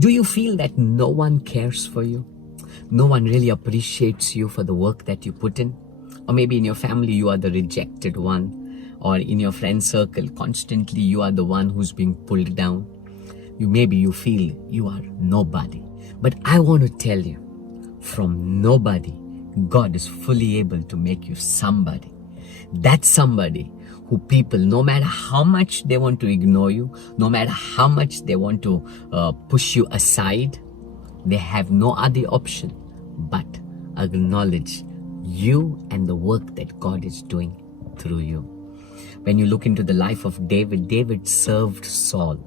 Do you feel that no one cares for you? No one really appreciates you for the work that you put in? Or maybe in your family you are the rejected one, or in your friend circle constantly you are the one who's being pulled down. Maybe you feel you are nobody. But I want to tell you, from nobody, God is fully able to make you somebody. That somebody who people, no matter how much they want to ignore you, no matter how much they want to push you aside, they have no other option but acknowledge you and the work that God is doing through you. When you look into the life of David, David served Saul.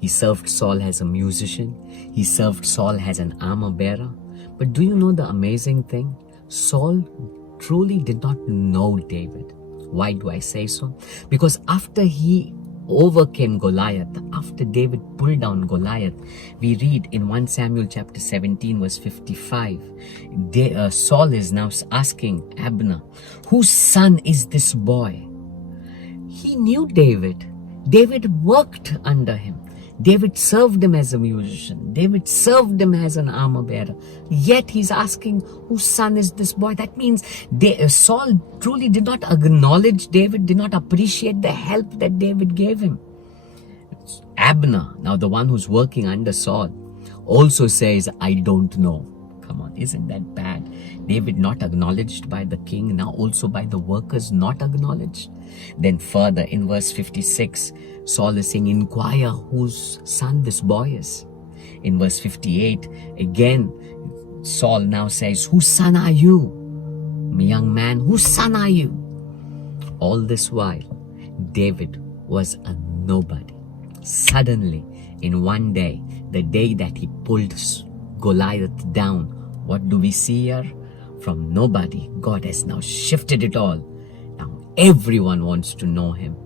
He served Saul as a musician. He served Saul as an armor bearer. But do you know the amazing thing? Saul truly did not know David. Why do I say so? Because after he overcame Goliath, after David pulled down Goliath, we read in 1 Samuel chapter 17 verse 55, Saul is now asking Abner, whose son is this boy? He knew David. David worked under him. David served him as a musician. David served him as an armor bearer. Yet he's asking, whose son is this boy? That means Saul truly did not acknowledge David, did not appreciate the help that David gave him. Abner, now the one who's working under Saul, also says, I don't know. Come on, isn't that bad? David not acknowledged by the king, now also by the workers not acknowledged. Then further in verse 56, Saul is saying, inquire whose son this boy is. In verse 58, again, Saul now says, whose son are you? Young man, whose son are you? All this while, David was a nobody. Suddenly, in one day, the day that he pulled Goliath down, what do we see here? From nobody, God has now shifted it all. Now everyone wants to know him.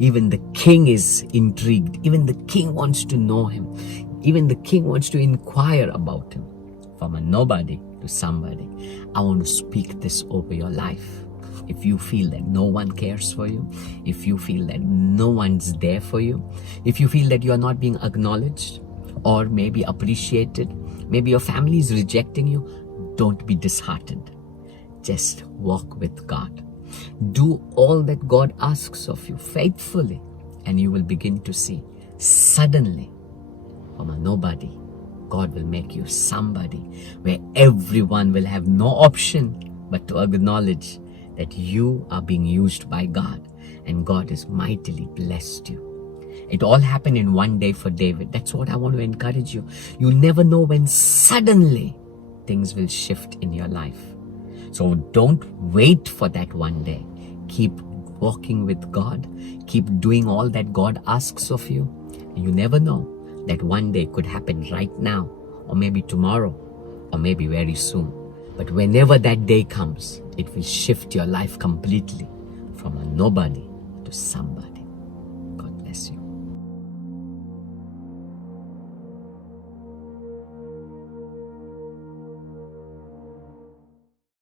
Even the king is intrigued. Even the king wants to know him. Even the king wants to inquire about him. From a nobody to somebody. I want to speak this over your life. If you feel that no one cares for you, if you feel that no one's there for you, if you feel that you are not being acknowledged or maybe appreciated, maybe your family is rejecting you, don't be disheartened. Just walk with God. Do all that God asks of you faithfully, and you will begin to see suddenly from a nobody, God will make you somebody where everyone will have no option but to acknowledge that you are being used by God and God has mightily blessed you. It all happened in one day for David. That's what I want to encourage you. You'll never know when suddenly things will shift in your life. So don't wait for that one day. Keep walking with God. Keep doing all that God asks of you. And you never know that one day could happen right now, or maybe tomorrow, or maybe very soon. But whenever that day comes, it will shift your life completely from a nobody to somebody.